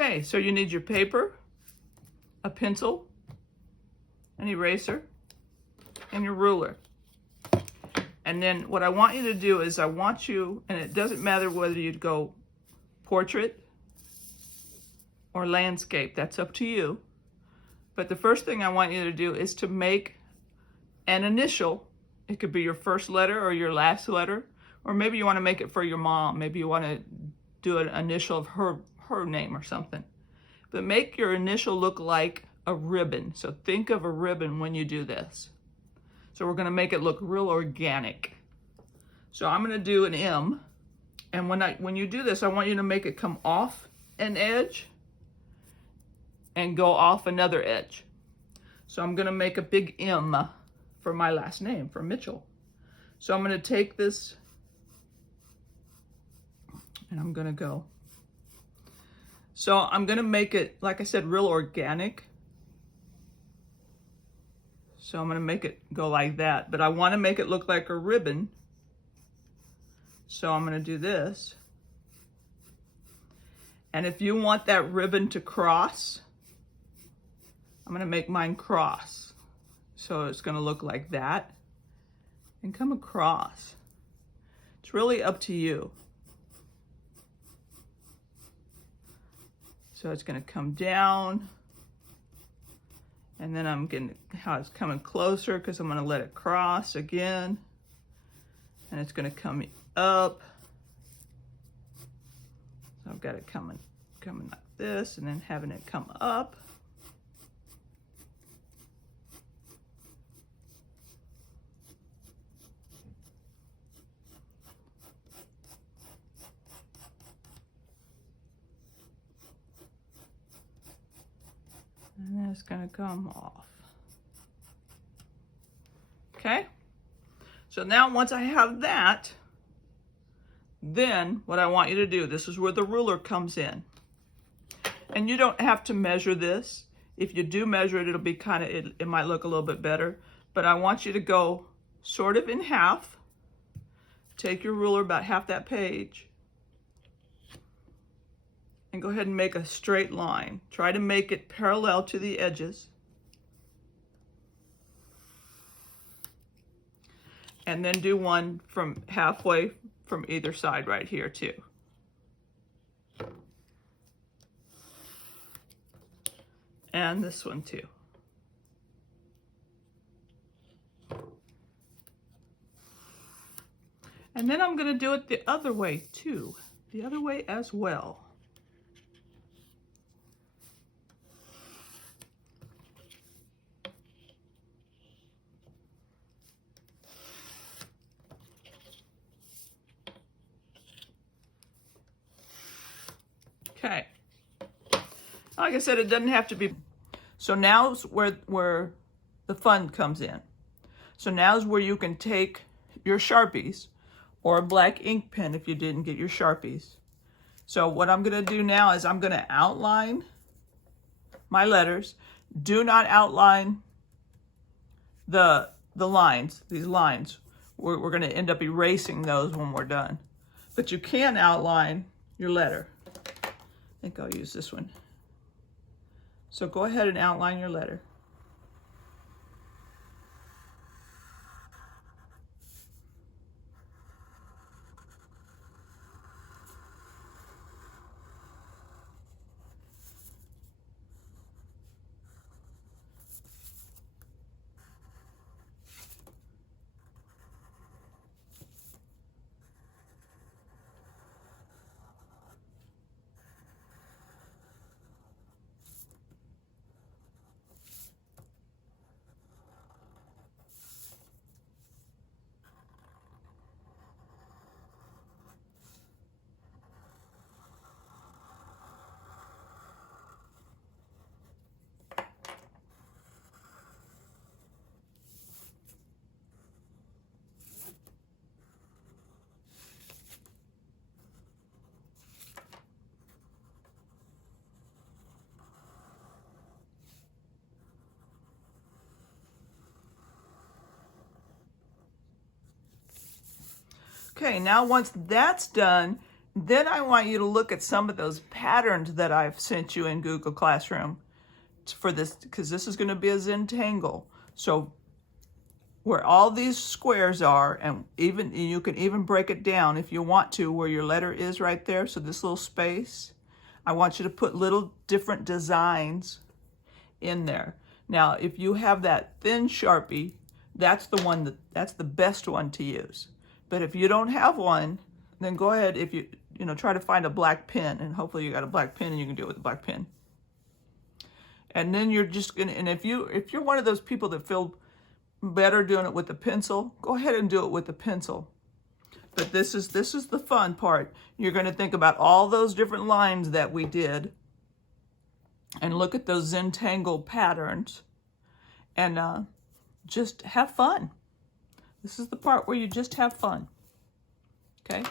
Okay, so you need your paper, a pencil, an eraser, and your ruler. And then what I want you to do is I want you, and it doesn't matter whether you'd go portrait or landscape, that's up to you. But the first thing I want you to do is to make an initial. It could be your first letter or your last letter, or maybe you want to make it for your mom. Maybe you want to do an initial of her name or something. But make your initial look like a ribbon. So think of a ribbon when you do this. So we're going to make it look real organic. So I'm going to do an M. And when you do this, I want you to make it come off an edge and go off another edge. So I'm going to make a big M for my last name, for Mitchell. So I'm going to take this and I'm going to go. So I'm going to make it, like I said, real organic. So I'm going to make it go like that, but I want to make it look like a ribbon. So I'm going to do this. And if you want that ribbon to cross, I'm going to make mine cross. So it's going to look like that and come across. It's really up to you. So it's going to come down. And then I'm getting how it's coming closer because I'm going to let it cross again. And it's going to come up. So I've got it coming like this and then having it come up. And then it's going to come off. Okay? So now once I have that, then what I want you to do, this is where the ruler comes in. And you don't have to measure this. If you do measure it, it'll be kind of, it might look a little bit better. But I want you to go sort of in half. Take your ruler about half that page. And go ahead and make a straight line. Try to make it parallel to the edges. And then do one from halfway from either side right here too. And this one too. And then I'm going to do it the other way too. The other way as well. Okay. Like I said, it doesn't have to be. So now's where the fun comes in. So now's where you can take your Sharpies or a black ink pen if you didn't get your Sharpies. So what I'm going to do now is I'm going to outline my letters. Do not outline the lines, these lines. We're going to end up erasing those when we're done. But you can outline your letter. I think I'll use this one. So go ahead and outline your letter. Okay, now once that's done, Then I want you to look at some of those patterns that I've sent you in Google Classroom for this, because this is going to be a zentangle. So where all these squares are, and even you can even break it down if you want to, where your letter is right there. So this little space, I want you to put little different designs in there. Now, if you have that thin Sharpie, that's the best one to use. But if you don't have one, then go ahead, if you try to find a black pen, and hopefully you got a black pen and you can do it with a black pen. And then you're just gonna, and if you're one of those people that feel better doing it with a pencil, go ahead and do it with a pencil. But this is the fun part. You're gonna think about all those different lines that we did and look at those zentangle patterns and just have fun. This is the part where you just have fun, okay?